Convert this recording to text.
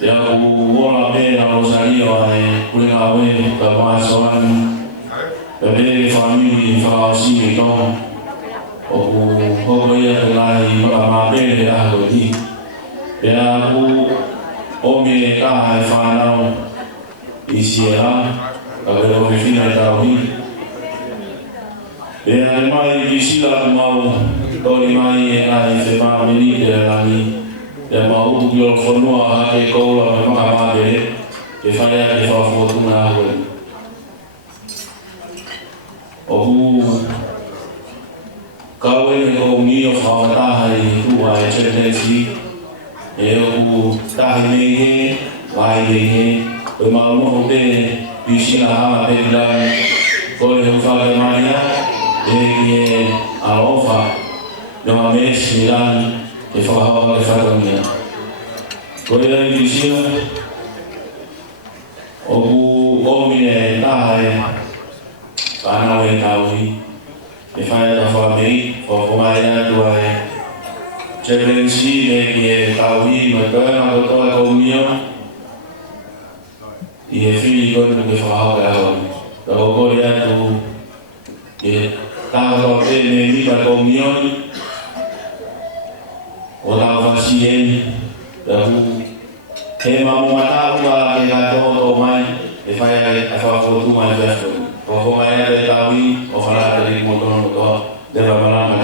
ya kuona pena rozaliwa kulenga wewe kama soan bebe family Fakaosi ton o ya lai mama bele ahodi ya ku omi ka fana isiera kalau fina tawi ya mai Prisilla mau tori mai ai se family de lani ya mau yo fonua ke kola mama bele ke faya ke fa fortuna ho kawe ko mio fa ta hai tu ai chelesi eu ta ne vai ne o mau no de Prisilla ha de la ko le fa le maria e a ofa de uma vez miran e fa ha le fa también ko le Prisilla o mine ta hai ana we tawi e fai da famiglia o come ya tu hai c'è pensire che tawi ma per una cosa comunione e figli con che fa da dopo ya tu e tanto bene di la comunione o da facile da che ma mata che la todo mai e fai a fa fortuna gesto o come ya de tawi o farà del motor della banana